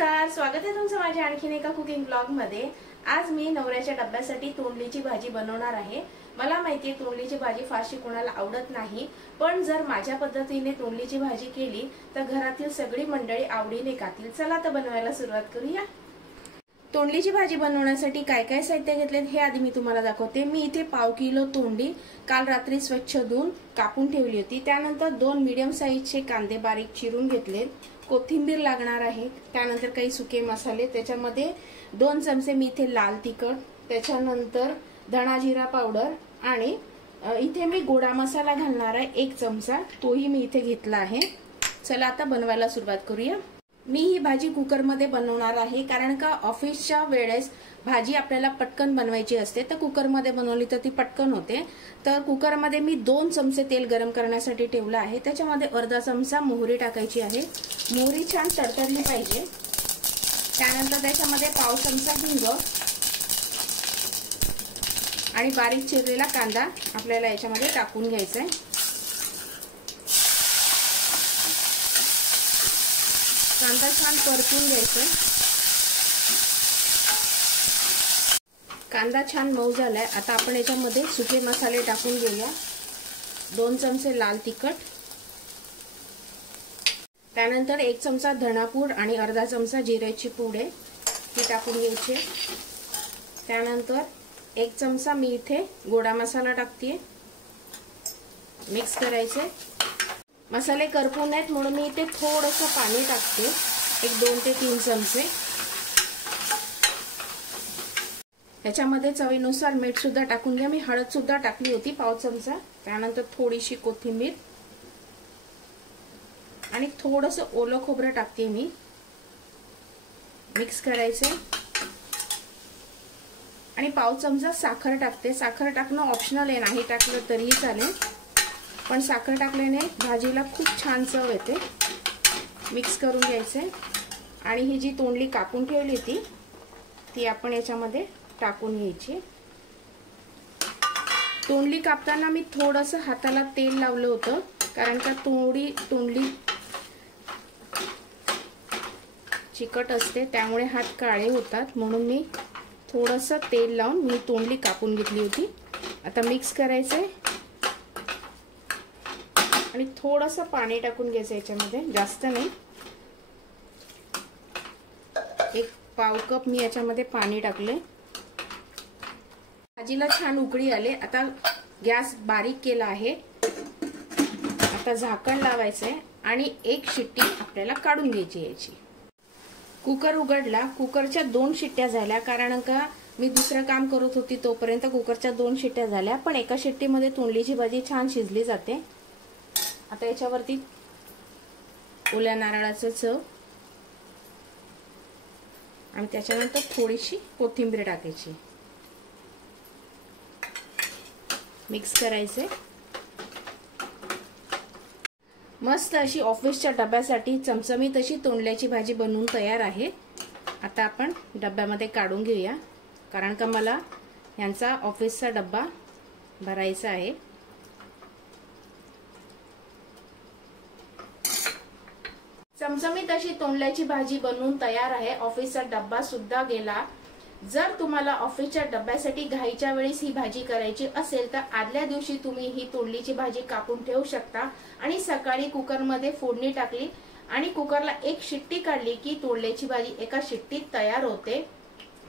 नमस्कार, स्वागत आहे तुमचं माझ्या आणखीन एका कुकिंग ब्लॉग मध्ये। आज मी नवऱ्याच्या डब्यासाठी तोंडलीची भाजी बनवणार आहे। मला माहिती आहे तोंडलीची भाजी फारशी कोणाला आवडत नाही, पण जर माझ्या पद्धतीने तोंडलीची भाजी केली तर घरातील सगळी मंडळी आवडीने खातील। चला तर बनवायला सुरुवात करूया। तोंडलीची भाजी बनवण्यासाठी काय काय साहित्य घेतले हे आधी मी तुम्हाला दाखवते। मी इथे पाव किलो तोंडली काल रात्री स्वच्छ धुवून कापून ठेवली होती। त्यानंतर 2 मीडियम साईजचे कांदे बारीक चिरून घेतले, कोथिंबीर लागणार आहे, त्यानंतर काही सुके मसाले, त्याच्यामध्ये 2 चमचे मी इथे लाल तिखट, त्याच्यानंतर धणा जिरा पावडर आणि इथे मी गोडा मसाला घालणार आहे 1 चमचा, तोही मी इथे घेतला आहे। चला आता बनवायला सुरुवात करूया। मी ही भाजी कुकर मध्ये बनवणार आहे, कारण का ऑफिसच्या वेळेस भाजी आपल्याला पटकन बनवायची असते, तर कुकर मध्ये बनवली तर ती पटकन होते। तर कुकर मध्ये मी 2 चमचे तेल गरम करण्यासाठी ठेवलं आहे। त्याच्यामध्ये अर्धा चमचा मोहरी टाकायची आहे। मोहरी छान तडतडली पाहिजे। त्यानंतर त्याच्यामध्ये पाव चमचा हिंग आणि बारीक चिरलेला कांदा आपल्याला याच्यामध्ये टाकून घ्यायचा आहे। कांदा छान परतून घ्यायचा। कांदा छान मऊ झालाय। आता आपण याच्यामध्ये सुके मसाले टाकून घेऊया। 2 चमचे लाल तिखट, त्यानंतर 1 चमचा धणापूड आणि अर्धा चमचा जिऱ्याची पूड आहे, हे टाकून घ्यायचे। त्यानंतर 1 चमचा मी इथे गोडा मसाला टाकते, मिक्स करायचे। मसाले करपू नयेत म्हणून मी इथे थोडंसं पाणी टाकते, एक 2 ते 3 चमचे। याच्यामध्ये चवीनुसार मीठ सुद्धा टाकून घ्या। मी हळद सुद्धा टाकली होती पाव चमचा। त्यानंतर थोडीशी कोथिंबीर आणि थोडंसं ओलं खोबरं टाकते मी, मिक्स करायचे। आणि पाव चमचा साखर टाकते। साखर टाकणं ऑप्शनल आहे, नाही टाकलं तरीही चालेल, पण साखर टाकल्याने भाजीला खूप छान चव येते। मिक्स करून घ्यायचे आणि ही जी तोंडली कापून ठेवली ती आपण याच्यामध्ये टाकून घ्यायची। तोंडली कापताना मी थोडंसं हाताला तेल लावलं होतं, कारण का तोंडली चिकट असते, त्यामुळे हात काळे होतात, म्हणून मी थोडंसं तेल लावून मी तोंडली कापून घेतली होती। आता मिक्स करायचे आणि थोडंसं पाणी टाकून घ्यायचं याच्यामध्ये, जास्त नाही, 1 पाव कप मी याच्यामध्ये पाणी टाकले। भाजीला छान उकळी आले। आता गॅस बारीक केला आहे। आता झाकण लावायचंय आणि 1 शिट्टी आपल्याला काढून घ्यायची याची। कुकर उघडला, कुकरच्या 2 शिट्ट्या झाल्या, कारण का मी दुसरं काम करत होती तोपर्यंत कुकरच्या 2 शिट्ट्या झाल्या, पण एका शिट्टीमध्ये तोंडलीची भाजी छान शिजली जाते। आता याच्यावरती ओल्या नारळाचं चव आणि त्याच्यानंतर थोडीशी कोथिंबीर टाकायची, मिक्स करायचे। मस्त अशी ऑफिसच्या डब्यासाठी चमचमीत अशी तोंडल्याची भाजी बनवून तयार आहे। आता आपण डब्यामध्ये काढून घेऊया, कारण का मला यांचा ऑफिसचा डब्बा भरायचा आहे। चमचमीत अशी तोंडल्याची भाजी बनवून तयार आहे। ऑफिसचा डब्बा सुद्धा गेला। जर तुम्हाला ऑफिसच्या डब्यासाठी घाईच्या वेळेस ही भाजी करायची असेल तर आदल्या दिवशी तुम्ही ही तोंडलीची भाजी कापून ठेवू शकता आणि सकाळी कुकरमध्ये फोडणी टाकली आणि कुकरला 1 शिट्टी काढली की तोंडल्याची भाजी एका शिट्टीत तयार होते।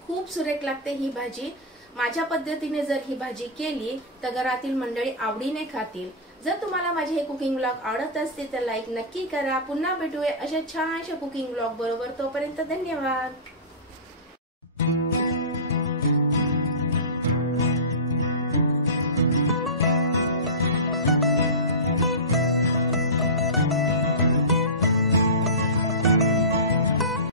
खूप सुरेख लागते ही भाजी। माझ्या पद्धतीने जर ही भाजी केली तर घरातील मंडळी आवडीने खातील। जर तुम्हाला माझे हे कुकिंग ब्लॉग आवडत असतील तर लाईक नक्की करा। पुन्हा भेटूया अशा छानशा कुकिंग ब्लॉग बरोबर। तोपर्यंत धन्यवाद।